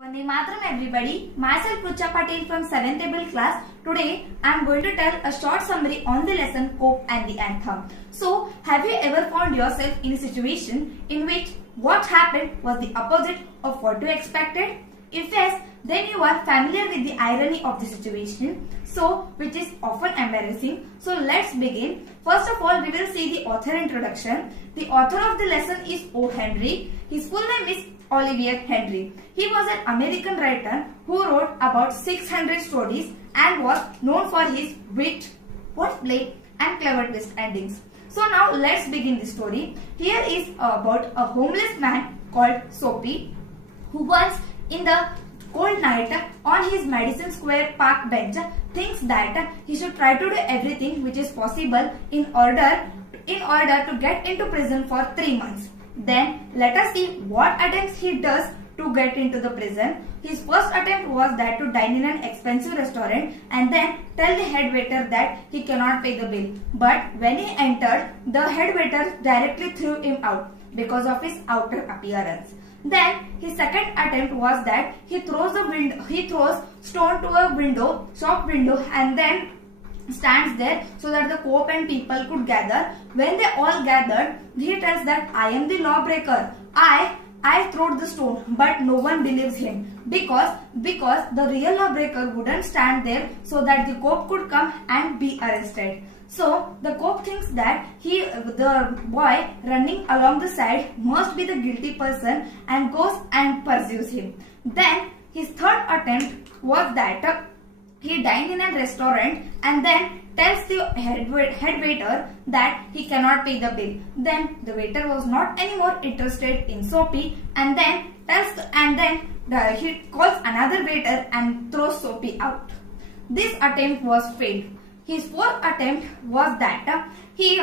Vande Mataram everybody, myself Rucha Patel from 7th Able class. Today I am going to tell a short summary on the lesson Cope and the Anthem. So, have you ever found yourself in a situation in which what happened was the opposite of what you expected? If yes, then you are familiar with the irony of the situation, which is often embarrassing. So let's begin. First of all, we will see the author introduction. The author of the lesson is O. Henry. His full name is Oliver Henry. He was an American writer who wrote about 600 stories and was known for his wit, wordplay and clever twist endings. So now let's begin the story. Here is about a homeless man called Soapy, who once in the cold night on his Madison Square Park bench thinks that he should try to do everything which is possible in order to get into prison for 3 months. Then let us see what attempts he does to get into the prison. His first attempt was that to dine in an expensive restaurant and then tell the head waiter that he cannot pay the bill. But when he entered, the head waiter directly threw him out because of his outer appearance. Then his second attempt was that he throws stone to a shop window and then stands there so that the Cope and people could gather. When they all gathered, he tells that I am the lawbreaker. I threw the stone, but no one believes him because the real lawbreaker wouldn't stand there so that the Cope could come and be arrested. So the Cope thinks that the boy running along the side must be the guilty person and goes and pursues him. Then his third attempt was that he dined in a restaurant and then tells the head waiter that he cannot pay the bill. Then the waiter was not anymore interested in Soapy and then he calls another waiter and throws Soapy out. This attempt was failed. His fourth attempt was that he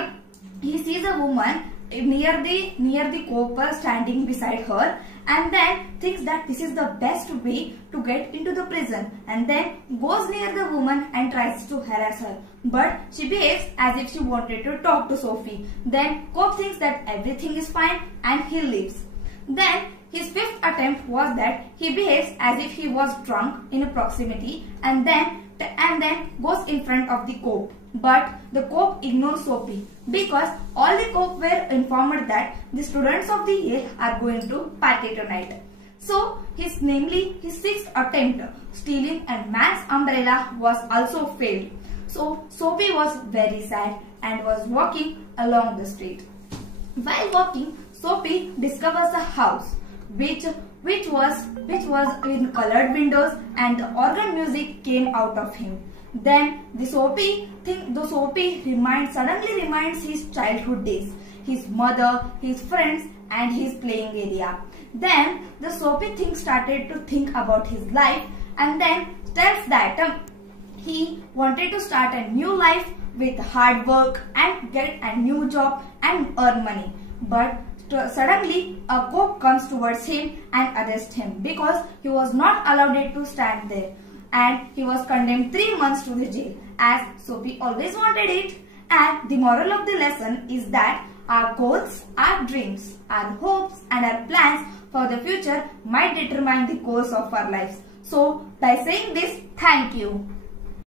sees a woman near the Cope standing beside her and then thinks that this is the best way to get into the prison and then goes near the woman and tries to harass her. But she behaves as if she wanted to talk to Sophie. Then Cope thinks that everything is fine and he leaves. Then his fifth attempt was that he behaves as if he was drunk in a proximity and then goes in front of the Cope. But the Cope ignores Soapy because all the Cope were informed that the students of the Yale are going to party tonight. So his sixth attempt, stealing a man's umbrella, was also failed. So Soapy was very sad and was walking along the street. While walking, Soapy discovers a house which was in colored windows and the organ music came out of him. Then the Soapy suddenly reminds his childhood days, his mother, his friends and his playing area. Then the Soapy started to think about his life and then tells that he wanted to start a new life with hard work and get a new job and earn money. But suddenly a Cope comes towards him and arrests him because he was not allowed to stand there. And he was condemned 3 months to the jail as Soapy always wanted it. And the moral of the lesson is that our goals, our dreams, our hopes and our plans for the future might determine the course of our lives. So by saying this, thank you.